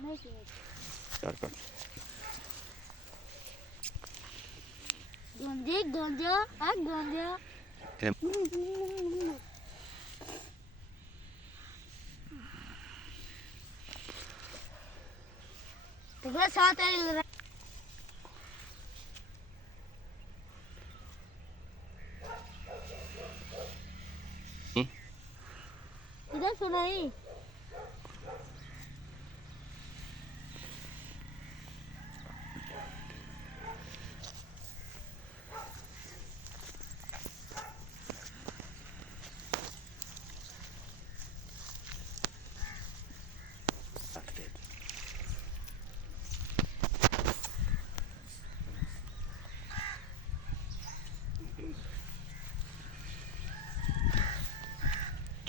ਚੱਲ ਕਰ ਗੰਜੇ ਗੰਜਾ ਆ ਗੰਜਾ ਤੇ ਬਸ ਸਾਥ ਹੈ इधर सुनाई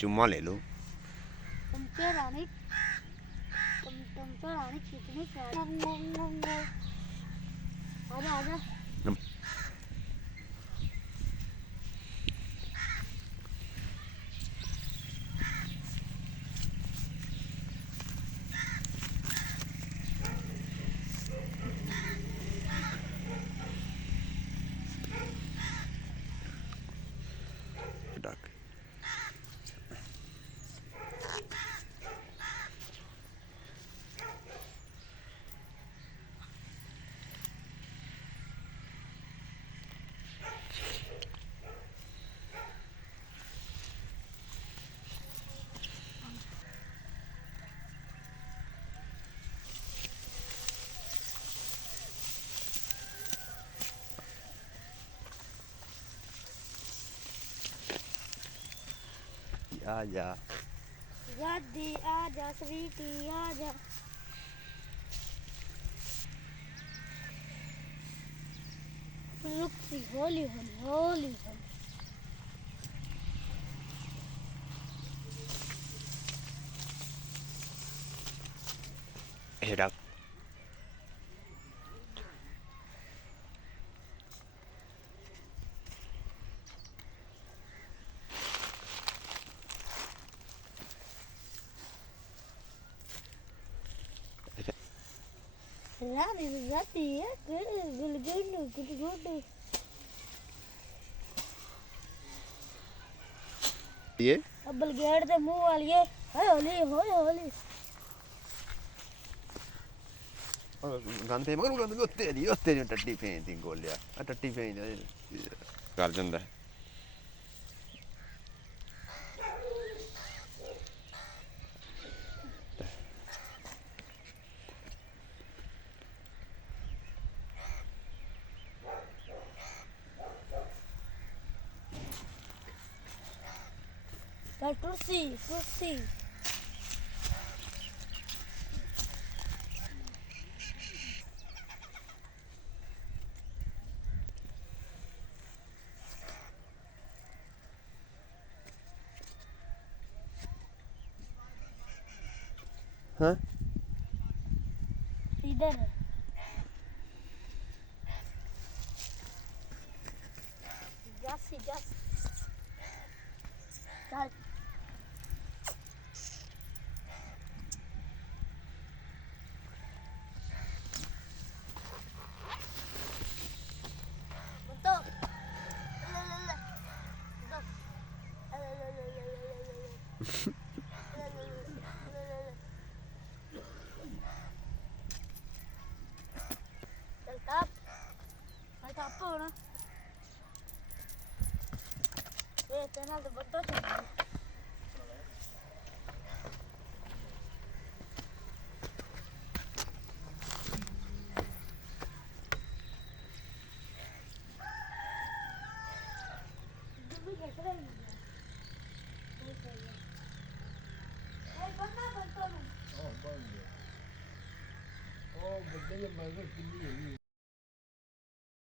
चुम्मा ले लो तुमके रानी तुमको रानी कितनी प्यारी आजा आजा डक आजा दादी आजा स्वीटी आजा रुक सी होली होली होली होली डक रानी जाती है गुल गुल ये अब्बल गेट दे मुंह वाली है होली होली ਗੰਦ ਤੇ ਮਗਰ ਗੰਦ ਉੱਤੇ ਨਹੀਂ ਟੱਟੀ ਫੇਂਦੀ ਗੋਲਿਆ ਆ ਟੱਟੀ ਫੇਂਦ ਕਰ ਜਾਂਦਾ कुर्सी हाँ इधर जस चल apa orang? Tenang tu betul tu. Oh, betul yang bagus ini.